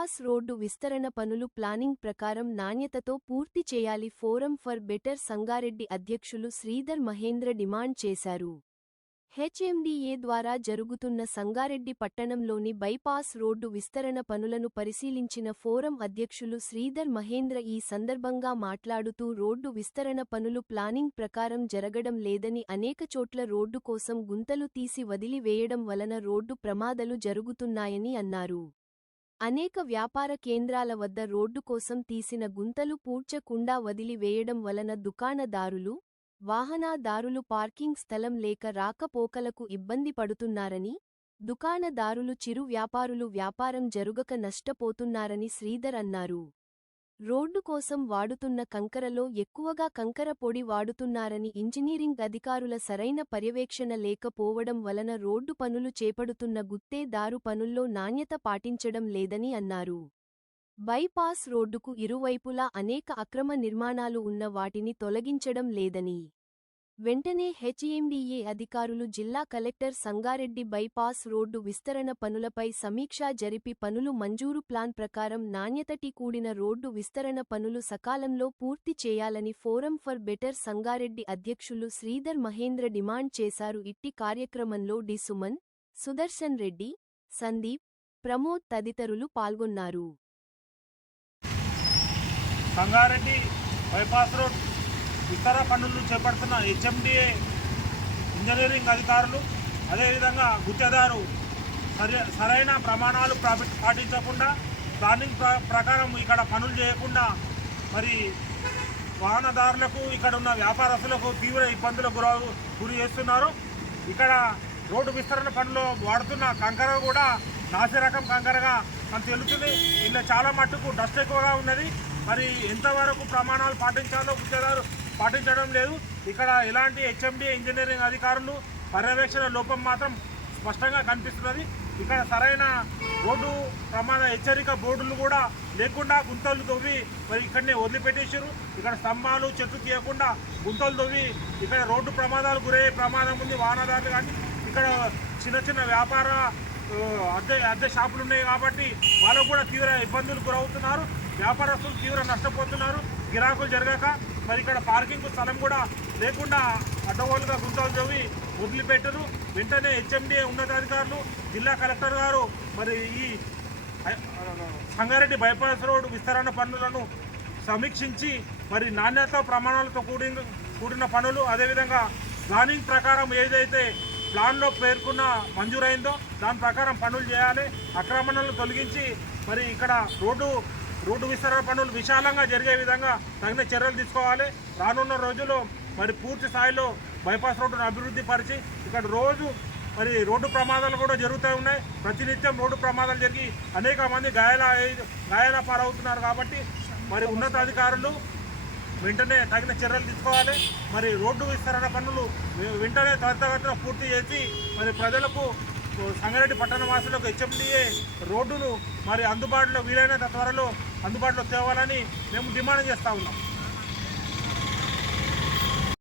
Bypass road విస్తరణ పనులు planning ప్రకారం నాణ్యతతో పూర్తి చేయాలి ఫోరం ఫర్ బెటర్ సంగారెడ్డి అధ్యక్షులు శ్రీధర్ మహేంద్ర డిమాండ్ చేశారు. హెచ్ఎండిఏ ద్వారా జరుగుతున్న సంగారెడ్డి పట్టణంలోని బైపాస్ రోడ్డు విస్తరణ పనులను పరిశీలించిన ఫోరం అధ్యక్షులు శ్రీధర్ మహేంద్ర ఈ సందర్భంగా మాట్లాడుతూ రోడ్డు విస్తరణ పనులు ప్లానింగ్ ప్రకారం జరగడం లేదని అనేక చోట్ల రోడ్డు కోసం గుంతలు తీసి వదిలివేయడం వలన రోడ్డు ప్రమాదాలు జరుగుతున్నాయని అన్నారు. అనేక వ్యాపార కేంద్రాల వద్ద రోడ్డు కోసం తీసిన గుంతలు పూడ్చకుండా వదిలివేయడం వలన దుకాణదారులు వాహనదారులు పార్కింగ్ స్థలం లేక రాకపోకలకు ఇబ్బంది పడుతున్నారని దుకాణదారులు చిరు వ్యాపారులు వ్యాపారం జరుగక నష్టపోతున్నారని శ్రీధర్ అన్నారు. రోడ్డు కోసం వాడుతున్న కంకరలో ఎక్కువగా కంకర పొడి వాడుతున్నారని ఇంజనీరింగ్ అధికారుల సరైన పర్యవేక్షణ లేకపోవడం వలన రోడ్డు పనులు చేపడుతున్న గుత్తేదారు పనుల్లో నాణ్యత పాటించడం లేదని అన్నారు. బైపాస్ రోడ్డుకు ఇరువైపులా అనేక అక్రమ నిర్మాణాలు ఉన్న వాటిని తొలగించడం లేదని వెంటనే హెచ్ఎండిఏ అధికారులు జిల్లా కలెక్టర్ సంగారెడ్డి బైపాస్ రోడ్డు విస్తరణ పనులపై సమీక్ష జరిపి పనులు మంజూరు ప్లాన్ ప్రకారం నాణ్యతటి కూడిన రోడ్డు విస్తరణ పనులు సకాలంలో పూర్తి చేయాలని ఫోరం ఫర్ బెటర్ సంగారెడ్డి అధ్యక్షులు శ్రీధర్ మహేంద్ర డిమాండ్ చేశారు. ఇట్టి కార్యక్రమంలో డి సుమన్ సుదర్శన్ రెడ్డి సందీప్ ప్రమోద్ తదితరులు పాల్గొన్నారు. సంగారెడ్డి బైపాస్ రోడ్ ఇతర పనులు చేపడుతున్న హెచ్ఎండిఏ ఇంజనీరింగ్ అధికారులు అదేవిధంగా గుత్తేదారు సరి సరైన ప్రమాణాలు పాటించకుండా ప్లానింగ్ ప్ర- ప్రకారం ఇక్కడ పనులు చేయకుండా మరి వాహనదారులకు ఇక్కడ ఉన్న వ్యాపారస్తులకు తీవ్ర ఇబ్బందులకు గుర గురి చేస్తున్నారు. ఇక్కడ రోడ్డు విస్తరణ పనులు వాడుతున్న కంకర కూడా నాసిరకం కంకరగా మనకు తెలుస్తుంది. ఇలా చాలా మట్టుకు డస్ట్ ఎక్కువగా ఉన్నది. మరి ఎంతవరకు ప్రమాణాలు పాటించాలో గుత్తేదారు పాటించడం లేదు. ఇక్కడ ఎలాంటి హెచ్ఎండి ఇంజనీరింగ్ అధికారులు పర్యవేక్షణ లోపం మాత్రం స్పష్టంగా కనిపిస్తున్నది. ఇక్కడ సరైన రోడ్డు ప్రమాద హెచ్చరిక బోర్డులు కూడా లేకుండా గుంతలు తవ్వి మరి ఇక్కడనే వదిలిపెట్టేశారు. ఇక్కడ స్తంభాలు చెట్లు తీయకుండా గుంతలు తవ్వి ఇక్కడ రోడ్డు ప్రమాదాలు గురయ్యే ప్రమాదం ఉంది. వాహనదారులు కానీ ఇక్కడ చిన్న చిన్న వ్యాపార అద్దె అద్దె షాపులు ఉన్నాయి కాబట్టి వాళ్ళకు కూడా తీవ్ర ఇబ్బందులు గురవుతున్నారు. వ్యాపారస్తులు తీవ్ర నష్టపోతున్నారు. గిరాకులు జరగక మరి ఇక్కడ పార్కింగ్ స్థలం కూడా లేకుండా అడ్డగోలుగా గుంతలు చదివి వదిలిపెట్టరు వెంటనే హెచ్ఎండిఏ ఉన్నతాధికారులు జిల్లా కలెక్టర్ గారు మరి ఈ సంగారెడ్డి బైపాస్ రోడ్డు విస్తరణ పనులను సమీక్షించి మరి నాణ్యత ప్రమాణాలతో కూడిన కూడిన పనులు అదేవిధంగా ప్లానింగ్ ప్రకారం ఏదైతే ప్లాన్లో పేర్కొన్న మంజూరైందో దాని ప్రకారం పనులు చేయాలి. అక్రమణలు తొలగించి మరి ఇక్కడ రోడ్డు రోడ్డు విస్తరణ పనులు విశాలంగా జరిగే విధంగా తగిన చర్యలు తీసుకోవాలి. రానున్న రోజుల్లో మరి పూర్తి స్థాయిలో బైపాస్ రోడ్డును అభివృద్ధి పరిచి ఇక్కడ రోజు మరి రోడ్డు ప్రమాదాలు కూడా జరుగుతూ ఉన్నాయి. ప్రతినిత్యం రోడ్డు ప్రమాదాలు జరిగి అనేక మంది గాయాల గాయాల పాలవుతున్నారు కాబట్టి మరి ఉన్నతాధికారులు వెంటనే తగిన చర్యలు తీసుకోవాలి. మరి రోడ్డు విస్తరణ పనులు వెంటనే త్వరితగతిన పూర్తి చేసి మరి ప్రజలకు సంగారెడ్డి పట్టణ వాసులకు హెచ్ఎండిఏ రోడ్డును మరి అందుబాటులో వీలైనంత త్వరలో అందుబాటులో తేవాలని మేము డిమాండ్ చేస్తూ ఉన్నాం.